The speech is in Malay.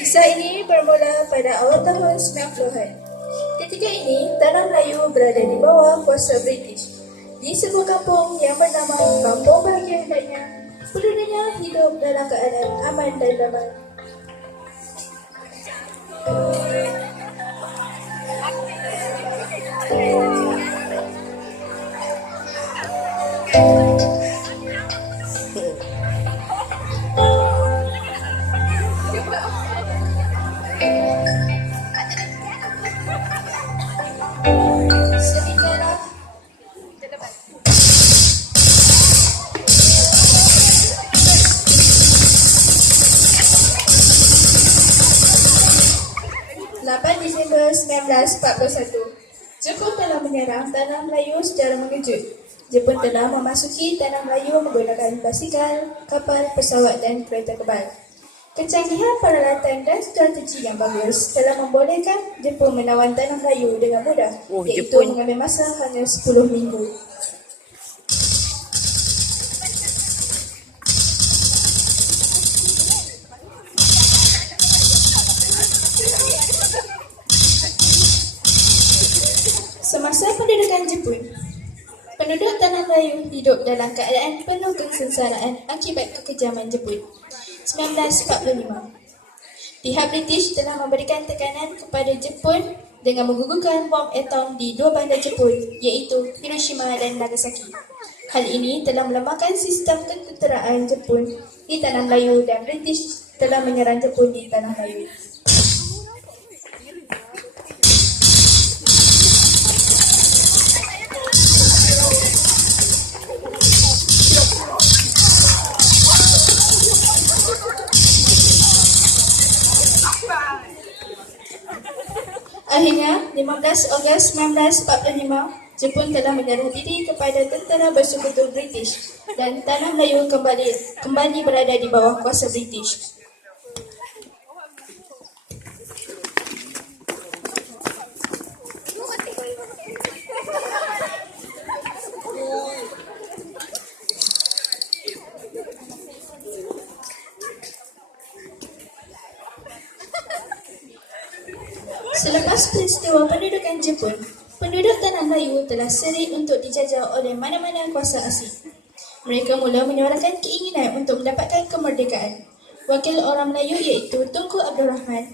Kisah ini bermula pada awal tahun 90-an. Ketika ini, Tanah Melayu berada di bawah kuasa British. Di sebuah kampung yang bernama Kampung Bahagia Hendaknya, penduduknya hidup dalam keadaan aman dan damai. 1941, Jepun telah menyerang Tanah Melayu secara mengejut. Jepun telah memasuki Tanah Melayu menggunakan basikal, kapal, pesawat dan kereta kebal. Kecanggihan peralatan dan strategi yang bagus telah membolehkan Jepun menawan Tanah Melayu dengan mudah, Oh, iaitu Jepun. mengambil masa hanya 10 minggu. Semasa pendudukan Jepun, penduduk Tanah Melayu hidup dalam keadaan penuh kesengsaraan akibat kekejaman Jepun. 1945 Pihak British telah memberikan tekanan kepada Jepun dengan menggugurkan bom atom di dua bandar Jepun iaitu Hiroshima dan Nagasaki. Hal ini telah melemahkan sistem ketenteraan Jepun di Tanah Melayu dan British telah menyerang Jepun di Tanah Melayu. Akhirnya, 15 Ogos 1945, Jepun telah menyerah diri kepada tentera bersekutu British dan Tanah Melayu kembali kembali berada di bawah kuasa British. Selepas peristiwa pendudukan Jepun, penduduk Tanah Melayu telah serik untuk dijajah oleh mana-mana kuasa asing. Mereka mula menyuarakan keinginan untuk mendapatkan kemerdekaan. Wakil orang Melayu iaitu Tunku Abdul Rahman